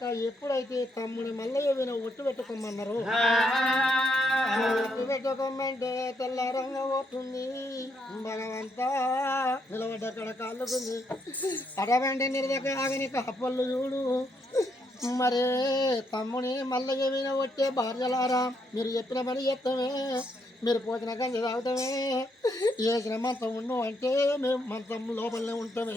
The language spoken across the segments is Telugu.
కాక ఎప్పుడైతే తమ్ముని మల్లయ్య విన ఒట్టు పెట్టుకోమన్నారు ఒట్టు పెట్టుకోమంటే తెల్లారంగా పోతుంది భగవంతా నిలబడ్డక్కడ కాళ్ళుకుంది అడవండి నిర్దక ఆగని కాపళ్ళు చూడు మరే తమ్ముని మల్లయ్య విన ఒట్టే భార్యలారా మీరు చెప్పిన పని చేస్తామే మీరు పోచిన గంజి తాగుతామే వేసిన మంచం ఉండు అంటే మేము మంచం లోపలనే ఉంటామే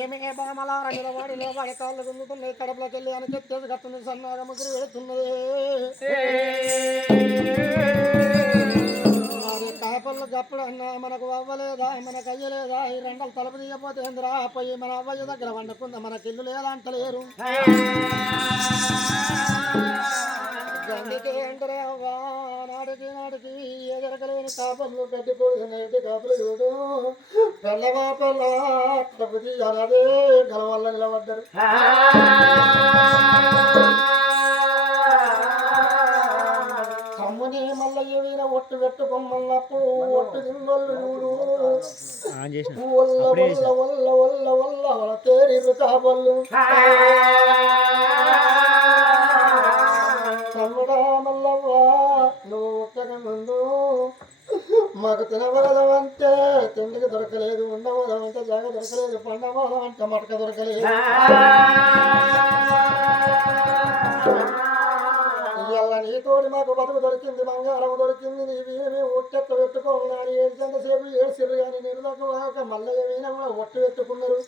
ఏమే బామలారా నిలబడి కాళ్ళు గుందుతున్నాయి కడపలోకి వెళ్ళి అని చెప్పేసి కత్తుంది సన్నాగ ముగ్గురు వెళుతున్నది మరి కాపళ్ళు గప్పుడు అన్నా మనకు అవ్వలేదా మనకు అయ్యలేదా ఈ రెండలు తలుపు తీయపోతే ఏందిరా పోయి మన అవ్వయ్య దగ్గర వండుకుందా మనకి ఇల్లు లేదా అంటలేరు గండికి ఎంటరే అవ్వా నాడికి ఎదరగలేని కాపర్లు గడ్డిపోయినది కాపులు చూడు పెళ్ళవా పెళ్ళ ప్రభుతి అదే గలవల్ల నిలబడ్డారు కమ్ముని మల్లయ్య వీర ఒట్టు పెట్టుకోమన్నప్పుడు ఒట్టు తిన్నోళ్ళు చూడు వల్ల వల్ల వల్ల వల్ల వల్ల తేరి కాపళ్ళు తమ్ముడా మల్లవ్వ నువ్వు ఒట్టక ముందు మాకు తినవదం అంటే తిండికి దొరకలేదు ఉండవదం అంటే జాగ దొరకలేదు పండవదం అంటే మటక దొరకలేదు ఇవాళ నీతోటి మాకు బతుకు దొరికింది బంగారం దొరికింది నీవేమీ ఒట్టెట్టు పెట్టుకోవాలి ఏడ్చేంతసేపు ఏడ్చిర్రు కానీ నిరులకు కాక మల్లయ్య వీణ కూడా ఒట్టు పెట్టుకున్నారు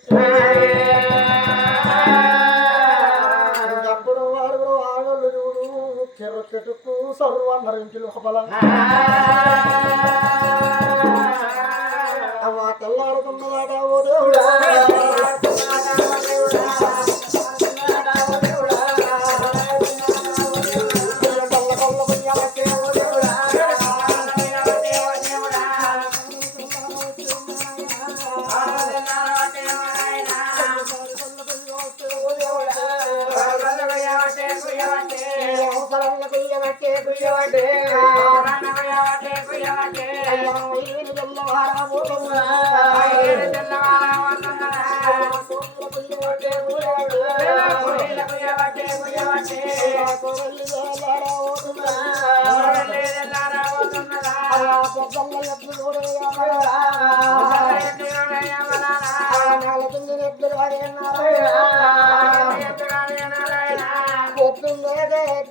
అప్పుడు వారు కూడా ఆడోళ్ళు చూడు చెరు చెట్టుకు సర్వన్నరించి లోపల అమ్మా తెల్లాడుతున్నదాట ఓ దేవుడా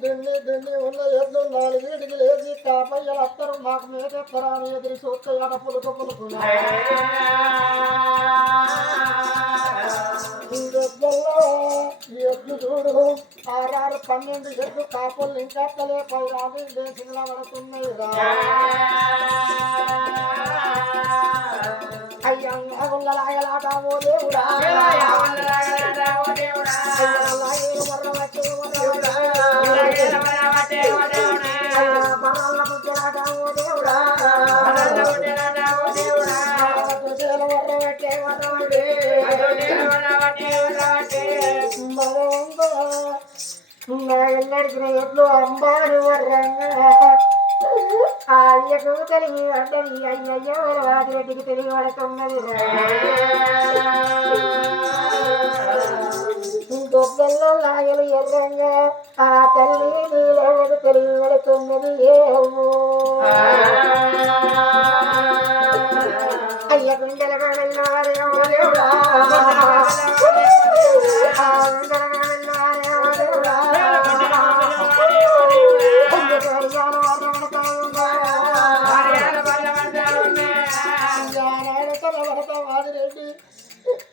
దున్ని దున్ని ఉన్న ఎద్దు నాలుగీటికి లేచి కాపయ్యలు అత్తరు మాకు మేకెత్తరా అని ఎదురు చూస్తే ఆడ పులుక పులుకున్నా ఎద్దు చూడు 6 12 ఎద్దు కాపులు ఇంకా తలే పై రాదు దేశంలో పడుతున్నాయి రా అయ్యంగా ఉన్నలాగలాట ఓ దేవుడా ఎల్లడికిన ఎట్లు అంబారు వర్రంగా ఆ అయ్యకు తెలివి అంటది అయ్యయ్యో వాటిరెడ్డికి తెలివి పడుతున్నది గొప్పల్లో లాగలు ఎర్రంగా ఆ తల్లి నీళ్ళకు తెలివి పడుతున్నది ఏమో అయ్య గుండెలుగా వెళ్ళారేమో దేవుడా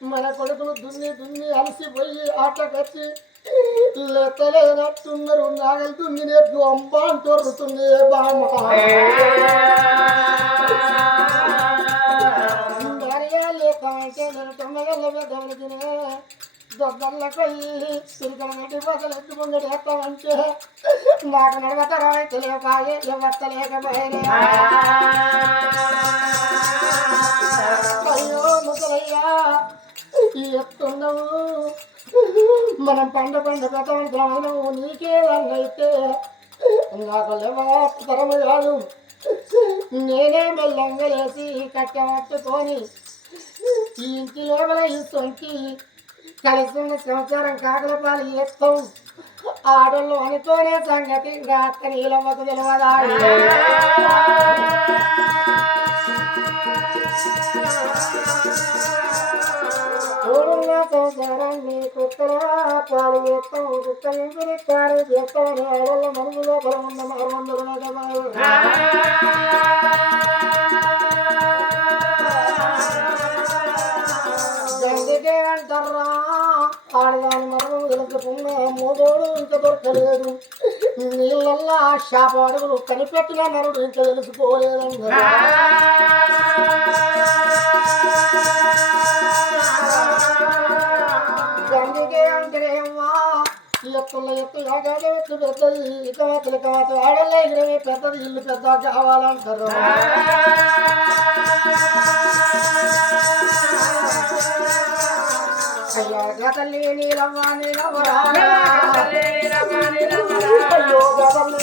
మన కొడుకులు దున్ని దున్ని అలసిపోయి ఆటకొచ్చి లెక్కలేనట్టున్నారు నాగలు దున్నినేట్టు అంబా అంటొరుతుంది బామ్మ భార్య లేక అంటే నేను తొమ్మిదల్ల పెద్దవలకినే దొద్దల్లకొయ్యి తిరిగిన గడ్డి బసలు ఎత్తు ముంగడి ఎత్తామంటే నాకు నడవతరం అయితే లేకాయే ఎవత్తలేకపోయినా అయ్యో ముసలయ్యా ఎత్తున్నావు మనం పండ పెద్దవంతులమైనవు నీకేదన్నైతే నాకు లేవతరము కాదు నేనే మెల్లంగా లేచి కట్టె పట్టుకొని ఈ ఇంటి లోపల ఈ సొంకి కలిసి ఉన్న సంవత్సరం కాకలపాలు చేస్తాం ఆడోళ్ళు అనుకోనే సంగతి రాత్ర నీలమ్మకు తెలియదా సంసారాన్ని కుక్కల పాలు చేస్తాం కుక్కలు పాలు చేస్తామని ఆడోళ్ళ మనసు లోపల ఉన్న మరవందరు అందుకే అంటారా ఆడదాని మరణం తెలుసుకున్న మోదోడు ఇంకా దొరకలేదు నీళ్ళల్లా శాప అడుగులు కనిపెట్టిన నరుడు ఇంకా తెలుసుకోలేదండి అందుకే అంటేమ్మా ఎత్తుల ఎత్తు యాగాల ఎత్తు పెద్దది ఇతవతలు కాదు ఆడల్ల ఎగిరమే పెద్దది ఇల్లు పెద్ద కావాలంటారు అయ్యో తల్లి నీలమ్మ నీలమ్మరా అయ్యో తల్లి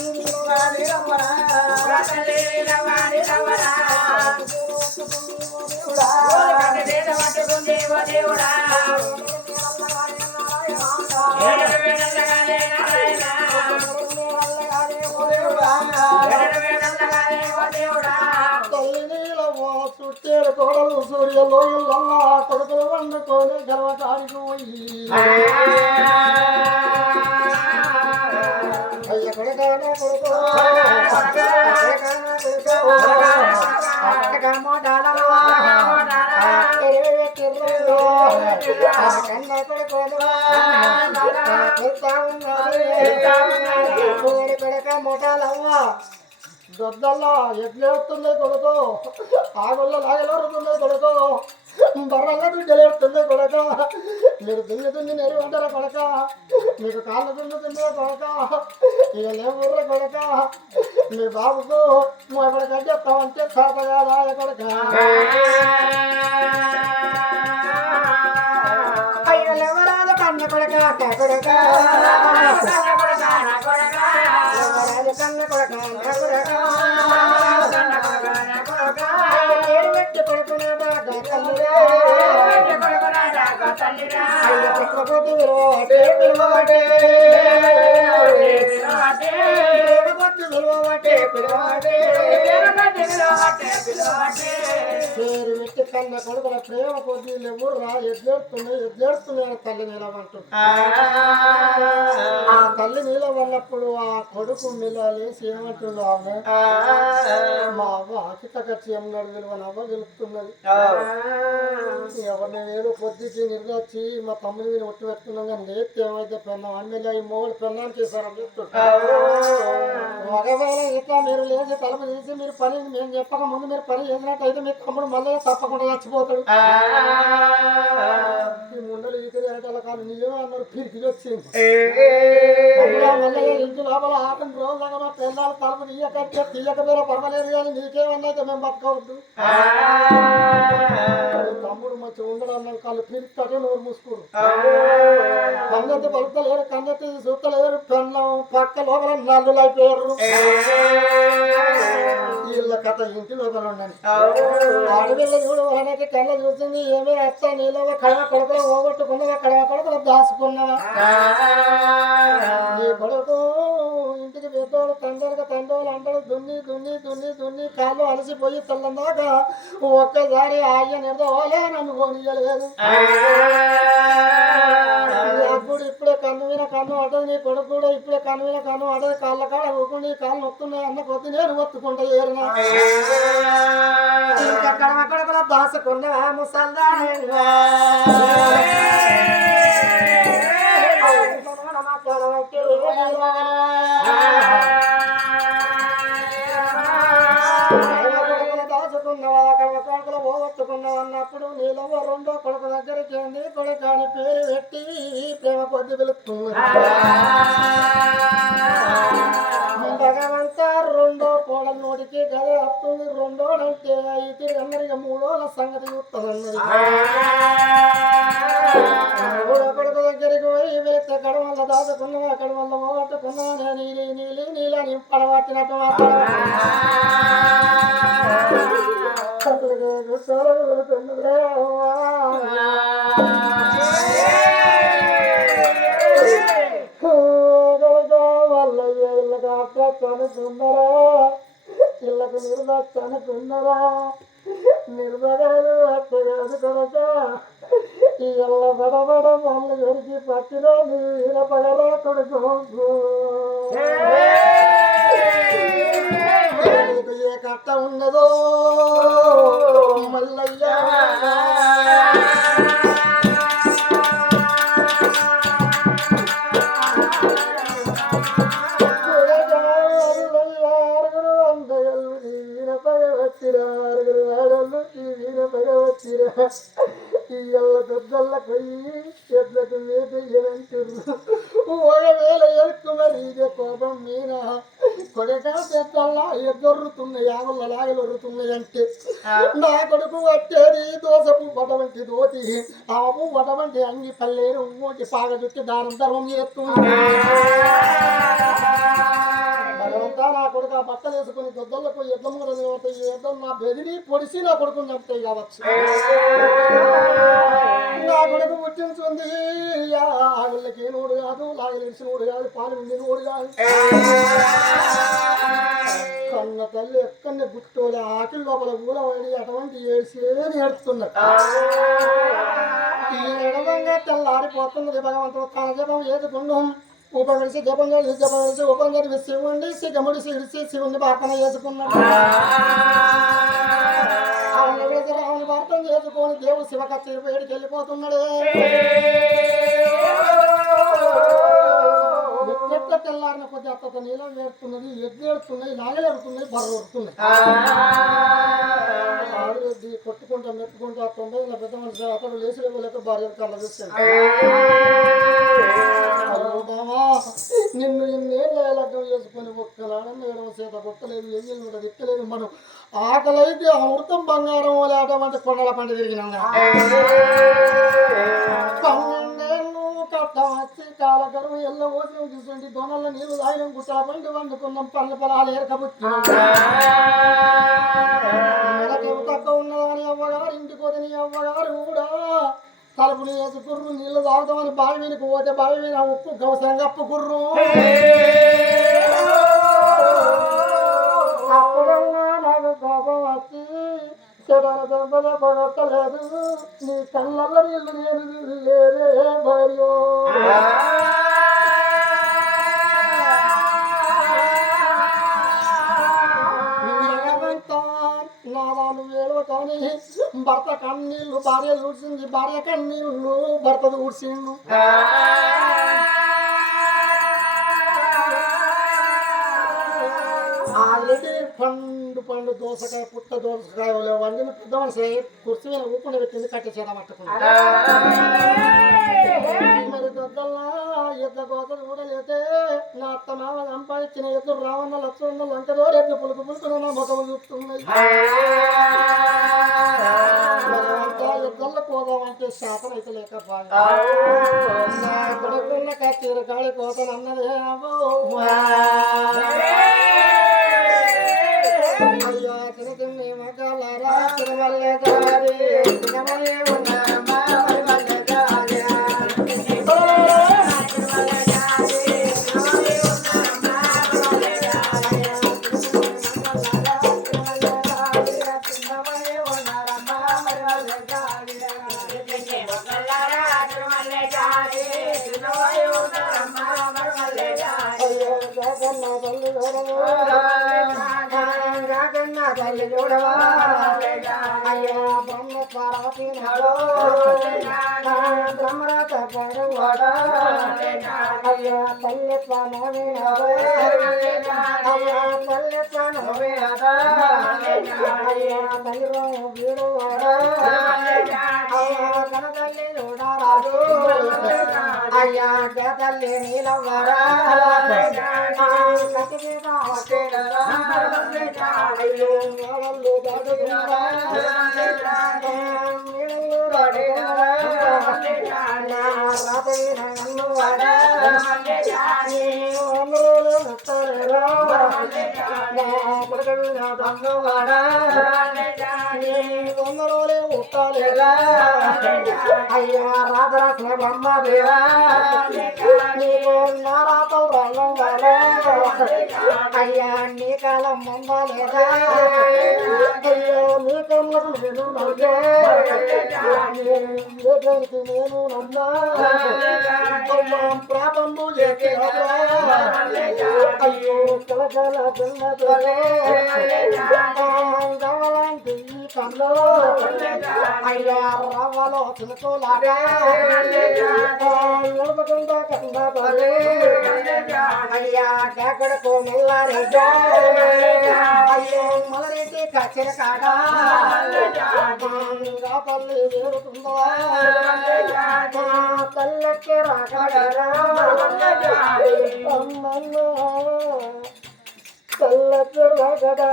దేవుడా చుట్టేరు కోడలు సూర్యలో ఇళ్ళల్లా కొడుకులు వండుకొని గర్వకాడికి పోయి అయ్య కొడుకానా కొడుకు కన్నా కొడుకు కొడక మొటాలవ్వా దొద్దల్లా ఎట్లేస్తుంది కొడుకో ఆగుల్లో లాగలేరుతుంది కొడుకో బర్రల్లో దుడ్డలేరుతుంది కొడక మీరు దున్ని దున్ని నెరు అంటారా కొడక మీకు కాళ్ళు దున్ను తిన్నా కొడక ఇక లేవుర్ర కొడక మీ బాబుకు ఎక్కడికి చెప్తామంటే సాపయాలా కొడక అయ్యో లేవరాదు కన్న కొడక కొడక కన్న కొడక పేరు పెట్టి కన్న కొడుకుల ప్రేమ కొద్ది ఎవరురా ఎద్దేడుతున్నాడు తల్లి నీలమంటుంది ఆ తల్లి నీలమన్నప్పుడు ఆ కొడుకు లేసి ఏమంటుందో ఆమె మా అవ్వ అకితకచ్చి అన్నాడు విలువ నవ్వ గెలుపుతున్నది ఎవరిని ఏదో పొద్దుకి నిర్దచ్చి మా తమ్ముని మీద ఒట్టు పెట్టుకున్నాం కానీ లేస్తే ఏమైతే పెన్నాం అన్నెలా ఈ మూడు పెన్నానికి చేశారని చెప్తుంటారు మగవేళ ఇట్లా మీరు లేచి తలుపు తీసి మీరు పని మేము చెప్పక ముందు మీరు పని చేసినట్టయితే మీ తమ్ముడు మళ్ళీ తప్పకుండా చచ్చిపోతాడు ఈ ముండలు ఈకరి ఏటాల కాదు నిజమే అన్నారు పిరికి వచ్చింది మళ్ళీ ఇంటి లోపల ఆటం రోజులుగా మా పిల్లలు తలుపు తీయకపోయినా పర్వాలేదు కానీ నీకేమన్నైతే మేము బతకవద్దు తమ్ముడు మంచిగా ఉండడం అన్నాం కాళ్ళు పిరికటే నోరు మూసుకోరు కన్నెత్తి పలుతలేరు కన్నెత్తి చూస్తలేరు పెళ్ళం పక్క లోపల నల్లులు అయిపోయారు వీళ్ళ కథ ఇంటి లోపల ఉండండి ఆడపిల్ల చూడు వాళ్ళకి కళ్ళ చూసింది ఏమీ అత్త నీలో కడవ కొడుకులు పోగొట్టుకున్నవా కడవ కొడుకులు దాచుకున్నవా నీ కొడుకు ఇంటికి పెద్దోడు తండ్రులు అంటాడు దున్ని దున్ని దున్ని దున్ని కాళ్ళు అలసిపోయి తెల్లందాకా ఒక్కసారి ఆయ్య నిర్దోలే నన్ను పోనీయలేదు అప్పుడు ఇప్పుడే కన్ను విన కన్ను అటది నీ కొడుకు కూడా ఇప్పుడే కన్ను విన కన్ను అటది కాళ్ళ కాడ ఊకుండి కాళ్ళు నొత్తున్నాయి అన్న కొద్ది నేను ఒత్తుకుంటా ఏరునా ఇంకా కడవ కూడా దాసుకున్నా ముసల్దా దాచుకున్నావా కడవకాకులు పోగొట్టుకున్నావు అన్నప్పుడు నీలో రెండో కొడుకు దగ్గరికి ఏంది కొడుకు అని పేరు పెట్టి ప్రేమ కొద్ది పిలుస్తుంది భగవంతా రెండో కోడల నోటికి గద వస్తుంది రెండోడంటే ఇది అందరికీ మూడోల సంగతి చూస్తుందన్నది మూడో కొడుకు దగ్గరికి పోయి వెళ్తే కడ వల్ల దాచుకున్నావా కడ వల్ల పోగొట్టుకున్నావా నీళ్ళని పడబట్టినట్టు అనుకున్నరా నిర్మగాలు అట్టగాదు కొడక ఈ ఎల్ల బడబడ మళ్ళ ఎవరికి పట్టిన నీల పగరా కొడుకు ఏ కట్ట ఉన్నదో మల్లయ్యా ఇళ్ళ పెద్దల్ల పోయి చెట్లకు మేతయ్యనంటారు ఒకవేళ ఎరుకు మరి ఇదే కోపం మీన కొడుక పెద్దల్లా ఎగ్గొర్రుతున్నాయి ఆవుల లాగలొర్రుతున్నాయంటే నా కొడుకు వచ్చేది దోసపు వటవంటి దోతి ఆవు వటవంటి అంగి పల్లేరు ఊటి పాగ చుట్టి దానం ధర్మం చేస్తుంది భగవంతా నా కొడుకు ఆ బట్టలు వేసుకుని దొద్దలకు ఎడ్ల మూర నిలబడతాయి ఎడ్డం నా బెదిరి పొడిసి నా కొడుకుని చంపుతాయి కావచ్చు నా కొడుకు పుట్టించుంది ఆగుళ్ళకి నోడు కాదు లాగలిడిసి నోడు కాదు పాలు విండి నోడు కాదు కన్న తల్లి ఎక్కడనే గుట్టోలే ఆకిలి లోపల కూడా వాడి అటువంటి ఏడ్చేది ఏడుస్తున్నది ఈ ఎడవంగా తెల్లారిపోతున్నది భగవంతుడు తన జపం ఏదుకుండం ఉపకరిసి జపం చేసి జపం చేసి ఉపంగడి శివుండి సిగముడిసి ఇడిసి శివుని ప్రార్థన చేసుకున్నాడు రావుని ప్రార్థన చేసుకొని దేవుడు శివకచ్చేరి వేడికి వెళ్ళిపోతున్నాడు ఎట్ల తెల్లారిన కొద్ది అత్త నీళ్ళ వేడుతున్నది ఎద్దు ఏడుతున్నాయి నాగలేడుతున్నాయి బర్ర వడుతున్నాయి ఆడెద్ది కొట్టుకుంటా మెట్టుకుంటా 90 పెద్ద మనిషి అతడు లేచి లేక భార్య కళ్ళ చూస్తాడు నిన్ను ఇన్నేళ్ళ లగ్నం చేసుకొని ఒక్కలాడన్న ఏడవ చేత కొట్టలేదు ఏం కూడా దిక్కలేదు మనం ఆకలైతే అమృతం బంగారం లేటమంటే కొండల పంట తిరిగినాం 12 కట్ట వచ్చి కాలగరువు ఎల్ల ఓసిన చూసండి దొనల్ల నీళ్ళు తాగిన గుట్టల పండి వండుకున్నాం పళ్ళు పొలాలు ఏరకబుట్టినాం తక్కువ ఉన్నదని అవ్వగారు ఇంటికి వదని అవ్వగారు కూడా తలుపులు వేసుకుర్రు నీళ్ళు తాగుతామని బావి మీదకి పోతే బావి మీద ఉప్పు గవసంగా అప్పుకుర్రు అప్పుడన్నా నాకు కోపం వచ్చి చెడల దెబ్బల పడతలేదు నీ కళ్ళల్లో నీళ్ళు నేను లేరే భార్యో నాదాలు వేడవ కానీ భర్త కన్నీళ్ళు భార్య ఊడ్చింది భార్య కన్నీళ్ళు భర్త ఊడ్చిండు ఆల్రెడీ పండు దోసకాయ పుట్ట దోసకాయ వండిన పెద్ద మనిషి కుర్చీ మీద ఊపుని పెట్టింది కట్టె చేత పట్టుకుంది మరి దొద్దల్లా ఎద్ద గోతలు కూడా లేతే నా అత్త మామ సంపాదించిన ఎద్దు రావన్న లక్షణ లంకలో రేపు పులుకు పులుకున నా ముఖం చూస్తున్నాయి ఎద్దల్లో పోదామంటే శాతం అయితే లేకపోయా కచ్చీర కాళి కోతలు అన్నదే అయ్యా చిన్న చిన్న మగాలారా తిరుమల్లే దారి తిరుమల్లే ఉన్నారమ్మా మల్లె దారి తల్లి చూడవా అయ్యా బ్రహ్మ పార్వతి బ్రహ్మరాత పడువాడా అయ్యా తల్లి స్వామి అయ్యా తల్లి స్వామి అయ్యా తల్లి వీడువాడా అయ్యా తన తల్లి చూడరాదు అయ్యా తల్లి నీలవ్వరా అయ్యా రాధరత్న బ్రహ్మదేవా నీకు నారాతలు రంగారా అయ్యా నీ కాలం మందాలేదా అయ్యా నీ కళ్ళకు నేను నవ్వే నేను నమ్మా ప్రాపంబు చేసి అయ్యో కలకల గవలాంటి ఈ కళ్ళు అయ్యా రవ్వలో చిలుకులాగా నడపకుండా కన్నా పడే అయ్యా కాకడకు మెల్లారెడ్డా అయ్యో మొదలెట్టి కచ్చిన కాడా పల్లి వేరుతుందా తల్లకి రాకడరా అమ్మమ్మ తల్లకి రాకడా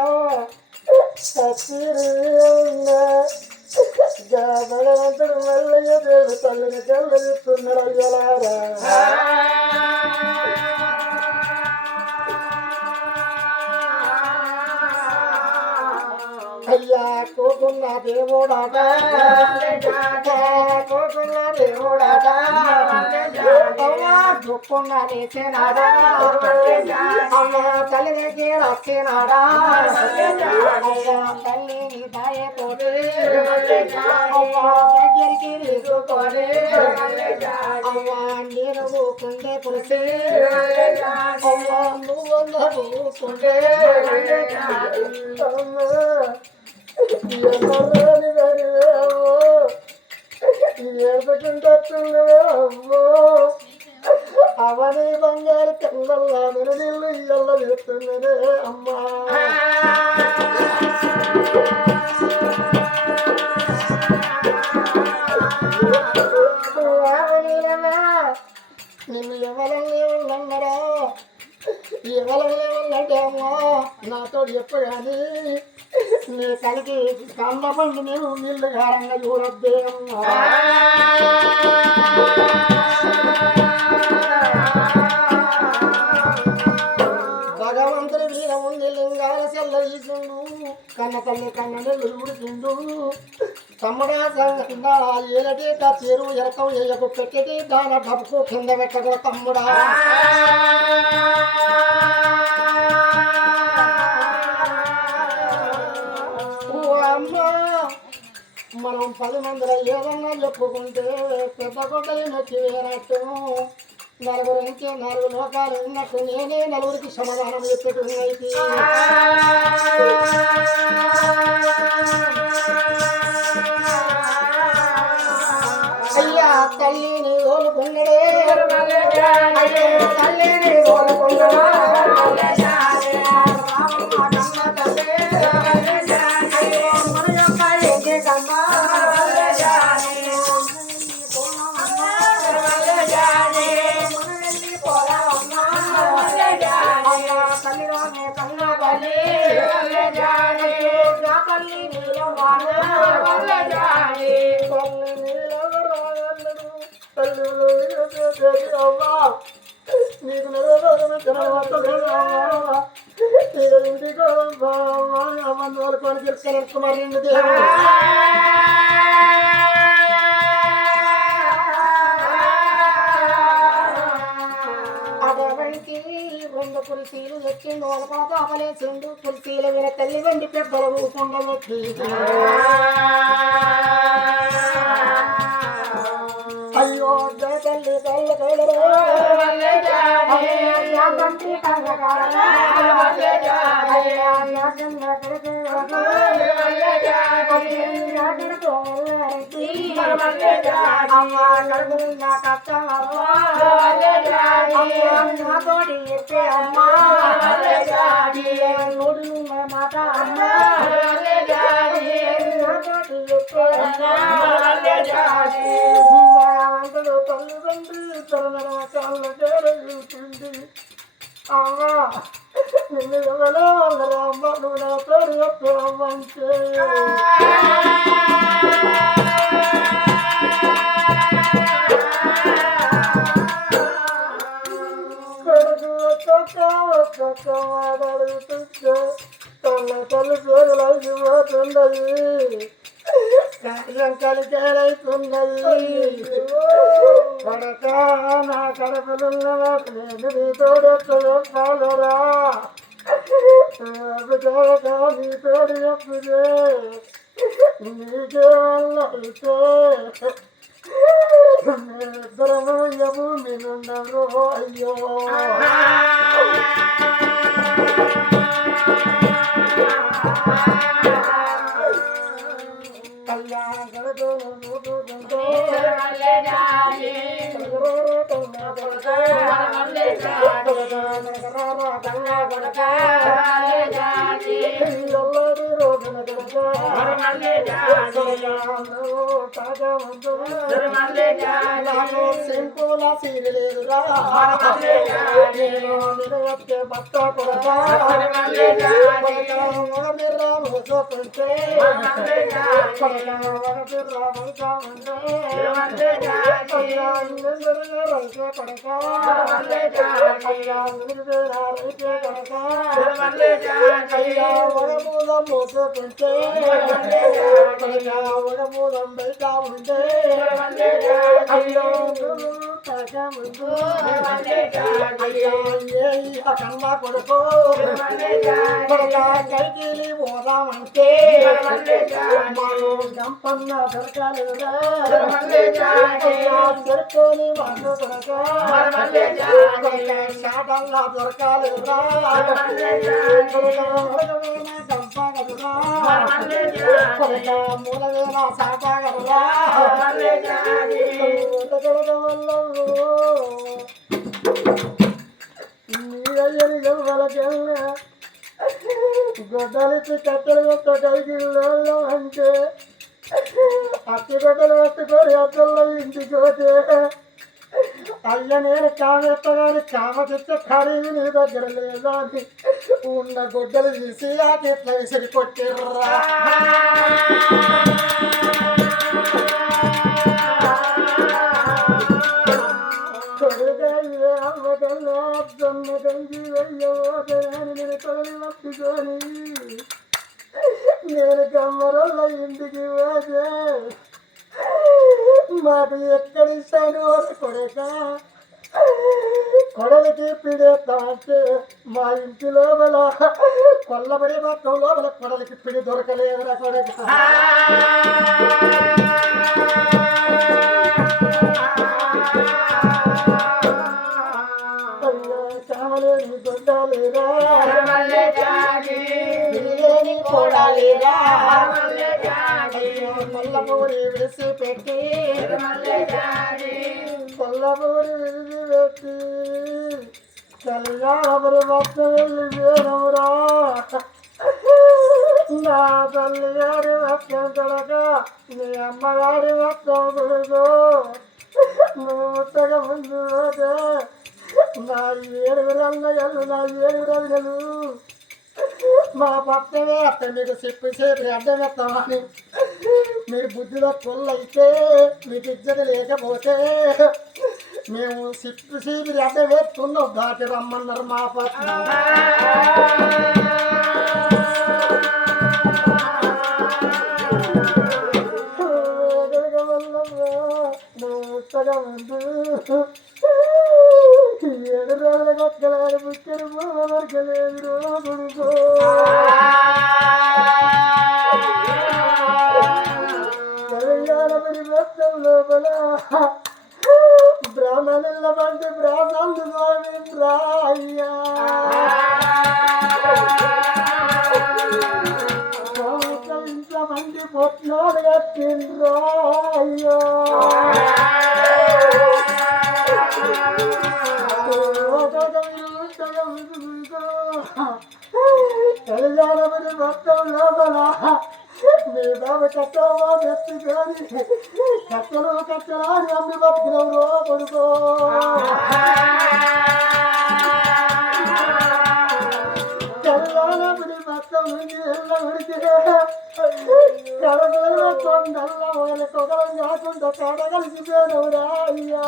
బలవంతుడు మల్లయ్య దేవు తల్లిని కళ్ళిస్తున్నాడు అయ్యలారా అయ్యా కోకున్న దేవుడాట కోకున్న దేవుడాట దుక్కున్న నేసేనాడా అమ్మ తల్లికి రక్షినాడా అయ్యా తల్లిని దాయతోటి అమ్మ దగ్గరికి తీసుకొని అమ్మ నేను కుండే పులిసి అమ్మ నువ్వు కుండే అమ్మో అవని బంగారు కళ్ళల్లా నేను నీళ్ళు ఇళ్ళ వేస్తున్నదే అమ్మా నిన్ను ఎవరల్లే ఉన్నారా ఎవరల్లే ఉన్నట్టే అమ్మా నాతో చెప్పగాని నీ కలిగి కళ్ళ పండు నేను నీళ్ళు గారంగా చూడొద్దే అమ్మా భగవంతుడి వీర ఉంది లింగాల సెల్ల ఈసుండు కన్న తల్లి కన్న నెల్లు ఉడికిండు తమ్ముడా సంగ ఏలటి చెరువు ఎరకం ఏయకు పెట్టటి దాన డబ్బు కింద పెట్టకు తమ్ముడా అమ్మా మనం 10 మందిలో ఏదన్నా చెప్పుకుంటే పెద్ద కొట్టలు నొక్కి వేయనట్టు నలుగురు నుంచి 4 లోకాలు ఉన్నట్టు నేనే నలుగురికి సమాధానం చెప్పేటువంటి అయ్యా తల్లిని ఓలుకున్నడే తల్లిని ఓలుకున్నడా నీకు ఇంటికి వరకు కుమార్ అటువంటి 2 కుర్చీలు ఎక్కిండు వాళ్ళ అవలేసిండు కుర్చీల మీద తల్లి వెండి పెద్దలు ఊపుండబెట్టి అయ్యో తల్లి తల్లి అమ్మా కడుపున్న కష్టం నాతోటి చెప్పే అమ్మా నోడున్న మాట అమ్మా నాతోటి చెప్పే అమ్మాంతలో తల్లిదండ్రి తరణ కాళ్ళ చేరుతుంది అమ్మా నిన్ను ఎవరో అమ్మ నువ్వు నా పేరు చెప్పే అమ్మంటే తల్లి పేరులైపోతుండయి కార్యం కలికేలైతున్నది కొడక నా కడపలున్న నేను నీతోడు చెప్పాలరా నీతోడు చెప్పుదే నీకే వల్ల అయితే మేమిద్దరము యము మీనున్నారు అయ్యో కళ్యాణ గడతో సింపుల సీరలేదురా నేను నిలవచ్చే భర్త కొడతా చూస్తుంటే మోసుకుంటే మూలం బయట ఉంటే అయ్యో ముందు కన్నా కొడుకు కొడక కైకిలి పోదామంటే మనం గంపన్న దొరకాలేదా దొరకని వాళ్ళు కొడక షాటల్లా దొరకాలేదా గంపగలురా కొడక మూలవేళ సాటగలరా నీరయ్యని గొల్లకెళ్ళా గొడ్డలిచ్చి కట్టెలు కొత్త కైకిల్లో అంటే అట్టి గొడ్డలు పట్టుకొని అద్దల్లో ఇంటికి పోతే అయ్య నేను కామెత్తగాని కామ తెచ్చే ఖరీదు నీ దగ్గర లేదా అని ఉన్న గొడ్డలు తీసి ఆ చెట్ల విసిరి కొట్టిర్రా నేను కమ్మరోళ్ళ ఇంటికి పోతే మాకు ఎక్కడిస్తాను కొడక కొడలికి పిడేస్తామంటే మా ఇంటి లోపల కొల్లబడి మొత్తం లోపల కొడలికి పిడి దొరకలేదురా కొడక కామలేని దొడ్డాలేరా పోడాలేరా కొల్లపూరి వేసి పెట్టి కొల్లపూరి విడిచి పెట్టి కళ్యాణపురి మొత్తం వెళ్ళి వేరమురా నా తల్లి గారి మొత్తం కొడక నీ అమ్మగారి మొత్తం కొడుకు నువ్వు ముట్టక ముందు పోతే నా 7 అన్నయ్యలు నా 7 అన్నలు మా పక్కనే అత్త మీకు చెప్పేసేపు అడ్డం ఎత్తామని మీరు బుద్ధిలో కొల్లైతే మీకు ఇజ్జత లేకపోతే మేము చెప్పేసి మీరు అడ్డం వేస్తున్నాం దాటి రమ్మన్నారు మా పక్క ముందు 7 రోజుల గొక్కలారు ముక్కరు దొరకలేదు కొడుకో తెలంగాణపరి మొత్తం లోపల బ్రాహ్మణుల వంటి బ్రాహ్మణులు గోవింద్రా అయ్యా ఇంట్లో మంది పొట్నాడు కట్టిండ్రా అయ్యో కళ్యాణమని మొత్తం లోపల మీ బాబు కట్టవా ఎత్తుకొని కట్టలు కట్టలాని అమ్మి బతికినవరో కొడుకో కళ్యాణమని మొత్తం నుండి ఉడికి కడగల కొండల్ల వాళ్ళ కొగలం కాకుండా కడగలిసిపోయినవురా అయ్యా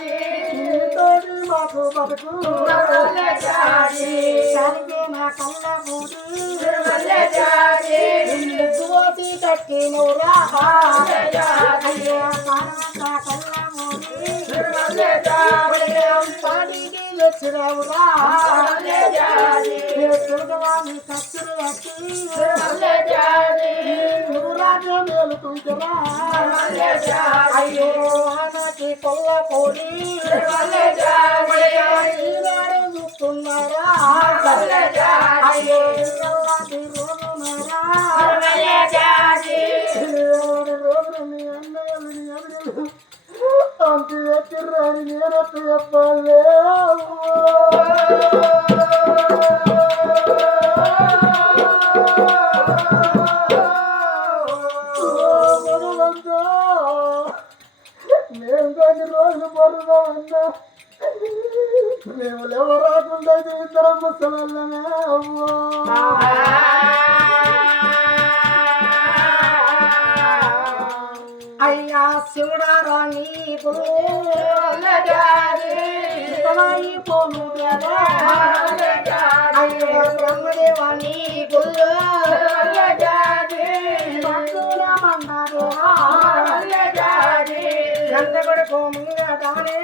నీతోటి మా బతుకు బతుకు కలిగే నా కళ్ళ మూడి కోటి కట్టినవురా అయ్యో కారణంగా కళ్ళ మూడి పాడికి వచ్చినవురా దుర్గవాణి కత్తులు వచ్చి నువ్వురాజు మేలుకుంటురా అయ్యో ఆనాటి కొల్ల పోడి ఈనాడు చూస్తున్నారా అయ్యో రోజున మీ అన్నయ్యలు నీ అన్నయ్యలు అంత ఎత్తిర్రాని నేనొత్త చెప్పాలి మేము కొన్ని రోజులు పడుదామన్నా మేము ఎవరాకుండా ఇద్దరం ముసలమే అయ్యా శివుడారా నీకు పోను అయ్యో బ్రహ్మదేవా నీకు మందరు గంట కొడుకు ముంగటానే